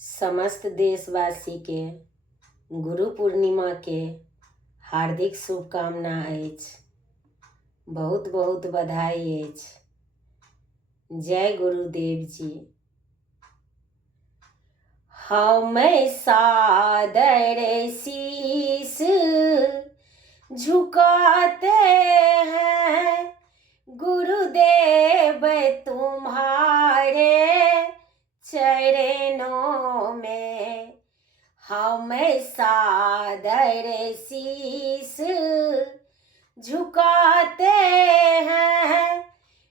समस्त देशवासी के गुरु पूर्णिमा के हार्दिक शुभकामना अछि। बहुत बहुत बधाई अछि। जय गुरुदेव जी। हम सादर शीस झुकाते हैं गुरुदेव तुम्हारे चरणों में। हम सादर शीस झुकाते हैं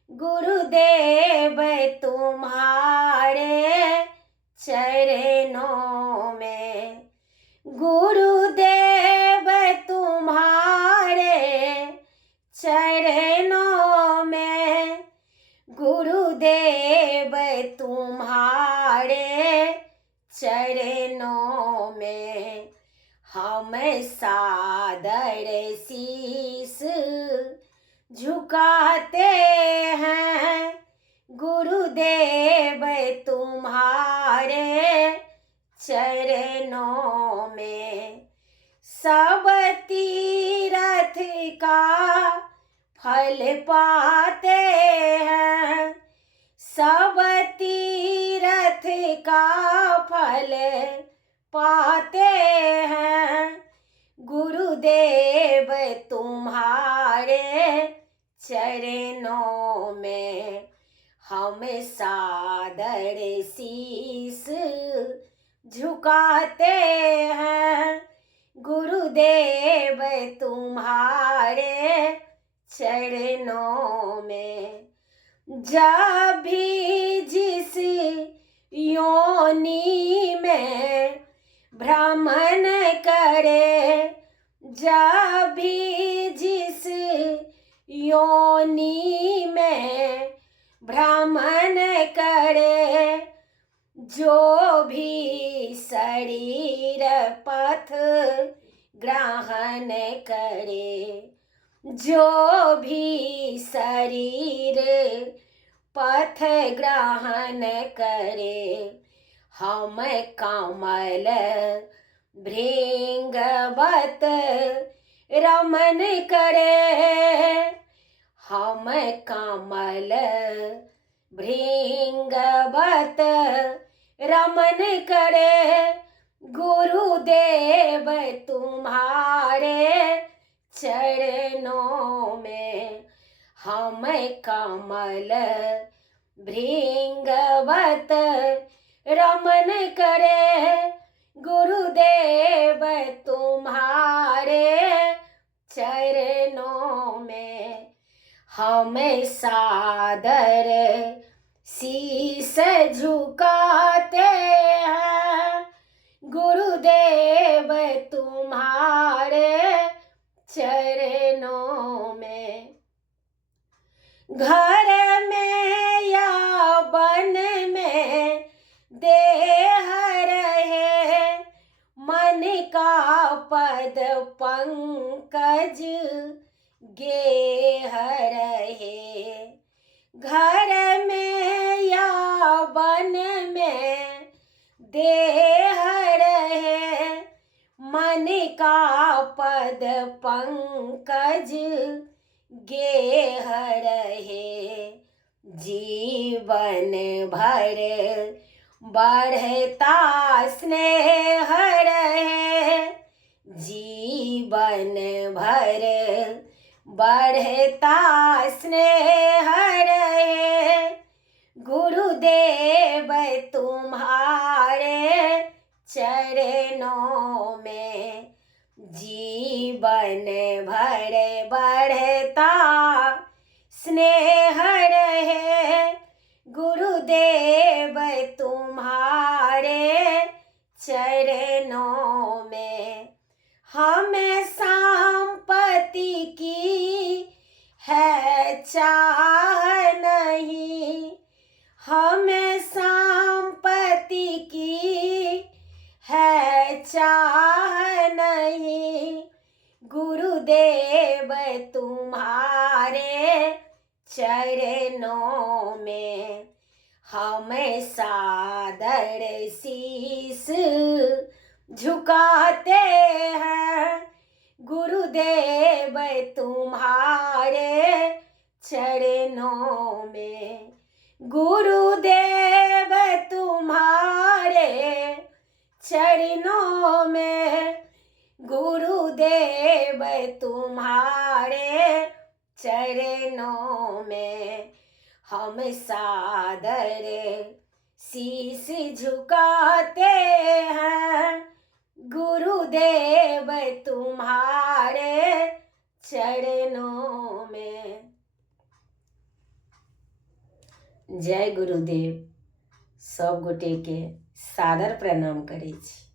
गुरुदेव तुम्हारे चरणों में। गुरुदेव तुम्हारे चरणों में, गुरुदेव तुम्हारे चरणों में। हम सादर शीस झुकाते हैं गुरुदेव तुम्हारे चरणों में। सब तीर्थ का फल पाते हैं, सब तीर्थ का फल पाते हैं गुरुदेव तुम्हारे चरणों में। हम सादर शीस झुकाते हैं गुरुदेव तुम्हारे चरणों में। जब भी जिस योनि में भ्रमण करे, जब भी जिस योनि में भ्रमण करे, जो भी शरीर पथ ग्रहण करे, जो भी शरीर पथ ग्रहण करे, हम कमल भृंगवत रमन करे। हम कमल भृंगवत रमन करे गुरुदेव तुम्हारे चरणों में। हम कमल भृंगवत रमन करे गुरुदेव तुम्हारे चरणों में। हम सादर शीस झुकाते हैं गुरुदेव तुम्हारे चरणों में। घर में या वन में देह रहे, मन का पद पंकज गेह रहे। घर में या वन में देह रहे, मन का पद पंकज गेह रहे। जीवन भर बढ़ता स्नेह रहे, जीवन भर बढ़ता स्नेह रहे गुरुदेव तुम्हारे चरणों में। जीवन भर बढ़ता स्नेह रहे गुरुदेव तुम्हारे चरणों में। हमें संपत्ति की है चाह नहीं, हमें संपत्ति की है चाह नहीं गुरुदेव तुम्हारे चरणों में। हम सादर सादर शीस झुकाते हैं गुरुदेव तुम्हारे चरणों में। गुरुदेव तुम्हारे चरणों में, गुरुदेव तुम्हारे चरणों में हम सादर शीस झुकाते हैं गुरुदेव तुम्हारे चरणों में। जय गुरुदेव सब गोटे के सादर प्रणाम करे छी।